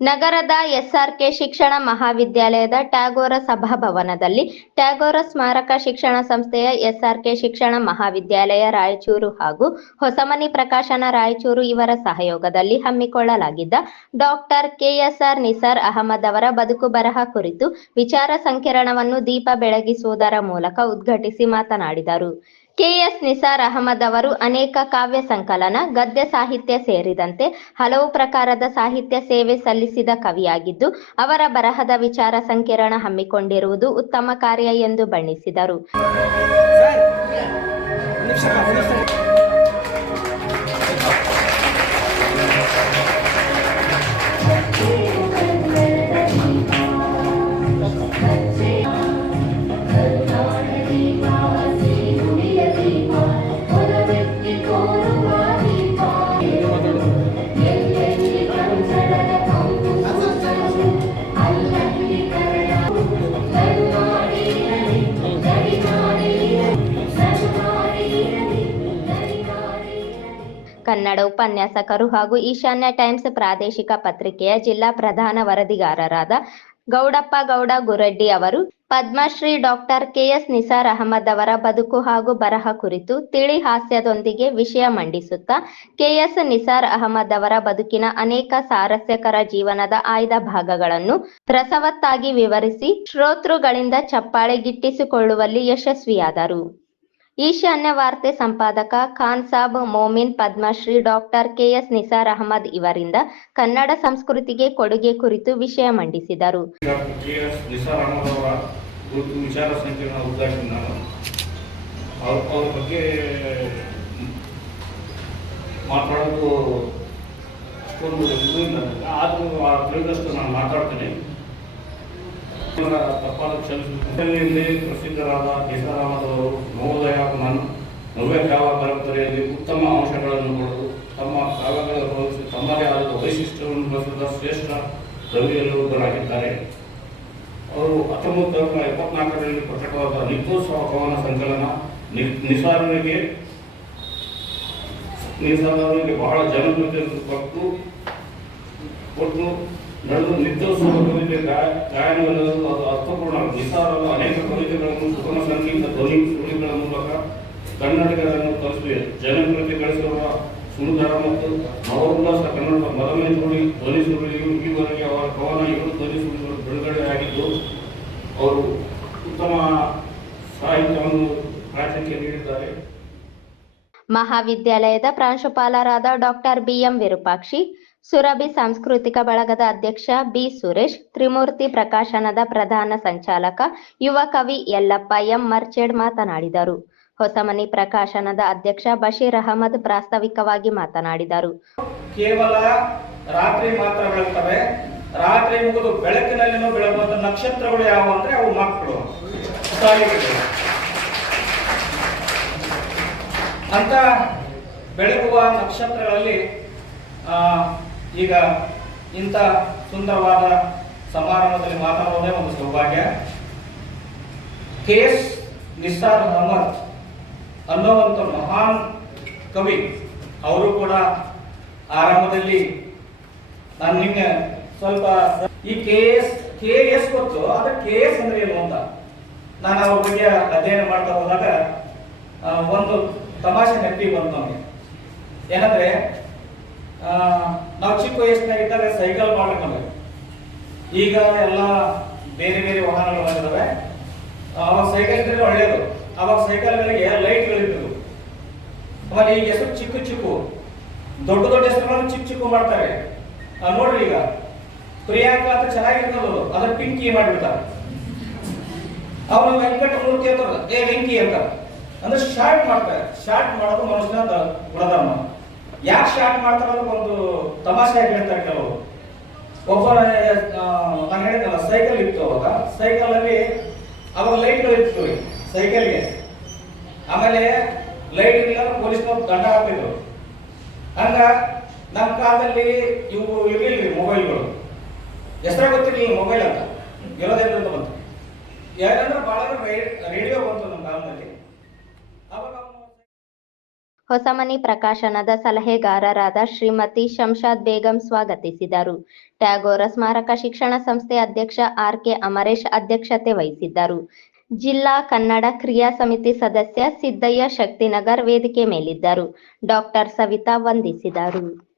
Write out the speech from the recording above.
ನಗರದ ಎಸ್ಆರ್ಕೆ ಶಿಕ್ಷಣ ಮಹಾವಿದ್ಯಾಲಯದ ಟ್ಯಾಗೋರ ಸಭಾಭವನದಲ್ಲಿ ಟ್ಯಾಗೋರ ಸ್ಮಾರಕ ಶಿಕ್ಷಣ ಸಂಸ್ಥೆಯ ಎಸ್ಆರ್ಕೆ ಶಿಕ್ಷಣ ಮಹಾವಿದ್ಯಾಲಯ ರಾಯಚೂರು ಹಾಗೂ ಹೊಸಮನಿ ಪ್ರಕಾಶನ ರಾಯಚೂರು ಇವರ ಸಹಯೋಗದಲ್ಲಿ ಹಮ್ಮಿಕೊಳ್ಳಲಾಗಿದ್ದ ಡಾಕ್ಟರ್ ಕೆಎಸ್ಆರ್ ನಿಸಾರ್ ಅಹಮದ್ ಅವರ ಬದುಕು ಬರಹ ಕುರಿತು ವಿಚಾರ ಸಂಕಿರಣವನ್ನು ದೀಪ ಬೆಳಗಿಸುವುದರ ಮೂಲಕ ಉದ್ಘಾಟಿಸಿ ಮಾತನಾಡಿದರು. ಕೆಎಸ್ ನಿಸಾರ್ ಅಹಮದ್ ಅವರು ಅನೇಕ ಕಾವ್ಯ ಸಂಕಲನ, ಗದ್ಯ ಸಾಹಿತ್ಯ ಸೇರಿದಂತೆ ಹಲವು ಪ್ರಕಾರದ ಸಾಹಿತ್ಯ ಸೇವೆ ಸಲ್ಲಿಸಿದ ಕವಿಯಾಗಿದ್ದು, ಅವರ ಬರಹದ ವಿಚಾರ ಸಂಕಿರಣ ಹಮ್ಮಿಕೊಂಡಿರುವುದು ಉತ್ತಮ ಕಾರ್ಯ ಎಂದು ಬಣ್ಣಿಸಿದರು. ಕನ್ನಡ ಉಪನ್ಯಾಸಕರು ಹಾಗೂ ಈಶಾನ್ಯ ಟೈಮ್ಸ್ ಪ್ರಾದೇಶಿಕ ಪತ್ರಿಕೆಯ ಜಿಲ್ಲಾ ಪ್ರಧಾನ ವರದಿಗಾರರಾದ ಗೌಡಪ್ಪ ಗೌಡ ಗುರಡ್ಡಿ ಅವರು ಪದ್ಮಶ್ರೀ ಡಾಕ್ಟರ್ ಕೆಎಸ್ ನಿಸಾರ್ ಅಹಮದ್ ಅವರ ಬದುಕು ಹಾಗೂ ಬರಹ ಕುರಿತು ತಿಳಿ ಹಾಸ್ಯದೊಂದಿಗೆ ವಿಷಯ ಮಂಡಿಸುತ್ತಾ ಕೆಎಸ್ ನಿಸಾರ್ ಅಹಮದ್ ಅವರ ಬದುಕಿನ ಅನೇಕ ಸಾರಸ್ಯಕರ ಜೀವನದ ಆಯ್ದ ಭಾಗಗಳನ್ನು ರಸವತ್ತಾಗಿ ವಿವರಿಸಿ ಶ್ರೋತೃಗಳಿಂದ ಚಪ್ಪಾಳೆ ಗಿಟ್ಟಿಸಿಕೊಳ್ಳುವಲ್ಲಿ ಯಶಸ್ವಿಯಾದರು. ಈಶಾನ್ಯ ವಾರ್ತೆ ಸಂಪಾದಕ ಖಾನ್ ಸಾಬ್ ಮೋಮಿನ್ ಪದ್ಮಶ್ರೀ ಡಾಕ್ಟರ್ ಕೆಎಸ್ ನಿಸಾರ್ ಅಹಮದ್ ಇವರಿಂದ ಕನ್ನಡ ಸಂಸ್ಕೃತಿಗೆ ಕೊಡುಗೆ ಕುರಿತು ವಿಷಯ ಮಂಡಿಸಿದರು. ವಿಚಾರ ಸಂಕಿರಣ ಉದ್ಘಾಟನೆ ನಾನು ಅವ್ರ ಬಗ್ಗೆ ಮಾತಾಡೋದು ಅಷ್ಟೊಂದು ಇಲ್ಲ, ಆದರೂ ತಿಳಿದಷ್ಟು ನಾನು ಮಾತಾಡ್ತೀನಿ. ತಪ್ಪಾದ ಕ್ಷಮಿಸುತ್ತೇನೆ. ಪ್ರಸಿದ್ಧರಾದ ನಿಸಾರ್ ಅಹಮದ್ ಅವರು ನವೋದಯ ನವ್ಯ ಕಾವ್ಯ ಪರಂಪರೆಯಲ್ಲಿ ಉತ್ತಮ ಅಂಶಗಳನ್ನು ಪಡೆದು ತಮ್ಮ ಕಾವ್ಯಗಳ ಹೋಲಿಸಿ ತಮ್ಮದೇ ಆದ ವೈಶಿಷ್ಟ್ಯವನ್ನು ಬಳಸಿದ ಶ್ರೇಷ್ಠ ಕವಿಯಲ್ಲೊಬ್ಬರಾಗಿದ್ದಾರೆ. ಅವರು 1974ರಲ್ಲಿ ಪ್ರಕಟವಾದ ನಿರ್ದೋಷ ಕವನ ಸಂಕಲನ ನಿಸಾರನಿಗೆ ಬಹಳ ಜನಪ್ರಿಯತೆ ಕೊಟ್ಟು ನಡೆದು ನಿರ್ದೋಷ ಕವಿತೆ ಗಾಯನವೆಲ್ಲರೂ ಅದು ಅರ್ಥಪೂರ್ಣ. ನಿಸಾರರು ಅನೇಕ ಕವಿತೆಗಳನ್ನು ಸುಗಮ ಸಂಗೀತ ಧ್ವನಿ ಸುರುಳಿಗಳ ಮೂಲಕ ಕನ್ನಡಿಗರನ್ನು ತಲುಪಿವೆ. ಜನಪ್ರಿಯತೆ ಗಳಿಸಿರುವ ಸುಂದರ ಮತ್ತು ನವೋಲ್ಲಾಸ ಕನ್ನಡ ಮೊದಲನೇ ಜೋಡಿ ಧ್ವನಿ ಸುರುಳಿಯು ಈವರೆಗೆ ಅವರ ಕವನ 7 ಧ್ವನಿ ಸುರುಳಿಗಳು ಬಿಡುಗಡೆಯಾಗಿದ್ದು, ಅವರು ಉತ್ತಮ ಸಾಹಿತ್ಯವನ್ನು ರಾಜ್ಯಕ್ಕೆ ನೀಡಿದ್ದಾರೆ. ಮಹಾವಿದ್ಯಾಲಯದ ಪ್ರಾಂಶುಪಾಲರಾದ ಡಾಕ್ಟರ್ ಬಿಎಂ ವಿರೂಪಾಕ್ಷಿ, ಸುರಭಿ ಸಾಂಸ್ಕೃತಿಕ ಬಳಗದ ಅಧ್ಯಕ್ಷ ಬಿ ಸುರೇಶ್, ತ್ರಿಮೂರ್ತಿ ಪ್ರಕಾಶನದ ಪ್ರಧಾನ ಸಂಚಾಲಕ ಯುವ ಕವಿ ಯಲ್ಲಪ್ಪ ಎಂ ಮರ್ಚೆಡ್ ಮಾತನಾಡಿದರು. ಹೊಸಮನಿ ಪ್ರಕಾಶನದ ಅಧ್ಯಕ್ಷ ಬಶೀರ್ ಅಹಮದ್ ಪ್ರಾಸ್ತಾವಿಕವಾಗಿ ಮಾತನಾಡಿದರು. ಕೇವಲ ರಾತ್ರಿ ಮಾತ್ರ ಬೆಳಗ್ತವೆ, ರಾತ್ರಿ ಮುಗಿದು ಬೆಳಕಿನಲ್ಲಿನೂ ಬೆಳಗುವಂತ ನಕ್ಷತ್ರಗಳು ಯಾವ ಅಂದ್ರೆ ಅವು ಮಕ್ಕಳು ಅಂತ ಬೆಳಗುವ ನಕ್ಷತ್ರಗಳಲ್ಲಿ ಈಗ ಇಂಥ ಸುಂದರವಾದ ಸಮಾರಂಭದಲ್ಲಿ ಮಾತನಾಡುವುದೇ ಒಂದು ಸೌಭಾಗ್ಯ. ಕೆಎಸ್ ನಿಸಾರ್ ಅಹಮದ್ ಅನ್ನುವಂಥ ಮಹಾನ್ ಕವಿ ಅವರು ಕೂಡ ಆರಂಭದಲ್ಲಿ ನಾನು ನಿನ್ನೆ ಸ್ವಲ್ಪ ಈ ಕೆಎಸ್ ಗೊತ್ತು, ಆದ್ರೆ ಕೆಎಸ್ ಅಂದ್ರೆ ಏನು ಅಂತ ನಾನು ಅವ್ರ ಬಗ್ಗೆ ಅಧ್ಯಯನ ಮಾಡ್ತಾ ಹೋದಾಗ ಒಂದು ತಮಾಷೆ ನೆನಪಿಗೆ ಬಂತು ನಮಗೆ. ಏನಂದ್ರೆ ನಾವು ಚಿಕ್ಕ ವಯಸ್ಸಿನಾಗಿದ್ದಾಗ ಸೈಕಲ್ ಮಾಡ್ಬೇಕಂದ್ರೆ, ಈಗ ಎಲ್ಲ ಬೇರೆ ಬೇರೆ ವಾಹನಗಳು ಬಂದಿದ್ದಾವೆ. ಅವಾಗ ಸೈಕಲ್ ಇದ್ರೆ ಒಳ್ಳೆಯದು. ಅವಾಗ ಸೈಕಲ್ಗಳಿಗೆ ಲೈಟ್ಗಳಿದ್ದವು. ಆಮೇಲೆ ಈಗ ಹೆಸರು ಚಿಕ್ಕ ದೊಡ್ಡ ಹೆಸರುಗಳನ್ನು ಚಿಕ್ಕ ಮಾಡ್ತಾರೆ. ನೋಡ್ರಿ, ಈಗ ಪ್ರಿಯಾಂಕಾ ಅಂತ ಚೆನ್ನಾಗಿರ್ತದದು, ಅದ್ರ ಪಿಂಕಿ ಮಾಡಿಬಿಡ್ತಾರೆ. ಅವನು ವೆಂಕಟಮೂರ್ತಿ ಅಂತ ವೆಂಕಿ ಅಂತ ಅಂದ್ರೆ ಶಾರ್ಟ್ ಮಾಡ್ತಾರೆ. ಶಾರ್ಟ್ ಮಾಡೋದು ಮನುಷ್ಯನ ಗುಣಧರ್ಮ. ಯಾಕೆ ಶಾರ್ಟ್ ಮಾಡ್ತಾರೆ ಅನ್ನೋದು ಒಂದು ತಮಾಷೆಯಾಗಿ ಹೇಳ್ತಾರೆ ಕೆಲವರು. ಒಬ್ಬ ನಾನು ಹೇಳಿದ್ನಲ್ಲ, ಸೈಕಲ್ ಇತ್ತು. ಅವಾಗ ಸೈಕಲ್ ಅಲ್ಲಿ ಅವಾಗ ಲೈಟ್ಗಳು ಇತ್ತು ಸೈಕಲ್ಗೆ. ಆಮೇಲೆ ಲೈಟ್ ಇಲ್ಲ ಪೊಲೀಸ್ನವ್ರು ದಂಡ ಹಾಕ್ತಿದ್ರು. ಹಂಗ ನಮ್ಮ ಕಾಲದಲ್ಲಿ ಇವು ಇರಲಿಲ್ಲ ಮೊಬೈಲ್ಗಳು. ಹೆಸರ ಗೊತ್ತಿರಲಿಲ್ಲ ಮೊಬೈಲ್ ಅಂತ, ಇರೋದೇನು ಅಂತ ಬಂತು. ಯಾಕಂದ್ರೆ ಬಹಳ ರೇಡಿಯೋ ಬಂತು ನಮ್ಮ ಕಾಲದಲ್ಲಿ. ಅವಾಗ ಹೊಸಮನಿ ಪ್ರಕಾಶನದ ಸಲಹೆಗಾರರಾದ ಶ್ರೀಮತಿ ಶಂಷಾದ್ ಬೇಗಂ ಸ್ವಾಗತಿಸಿದರು. ಟ್ಯಾಗೋರ ಸ್ಮಾರಕ ಶಿಕ್ಷಣ ಸಂಸ್ಥೆ ಅಧ್ಯಕ್ಷ ಆರ್.ಕೆ. ಅಮರೇಶ್ ಅಧ್ಯಕ್ಷತೆ ವಹಿಸಿದ್ದರು. ಜಿಲ್ಲಾ ಕನ್ನಡ ಕ್ರಿಯಾ ಸಮಿತಿ ಸದಸ್ಯ ಸಿದ್ದಯ್ಯ ಶಕ್ತಿನಗರ್ ವೇದಿಕೆ ಮೇಲಿದ್ದರು. ಡಾಕ್ಟರ್ ಸವಿತಾ ವಂದಿಸಿದರು.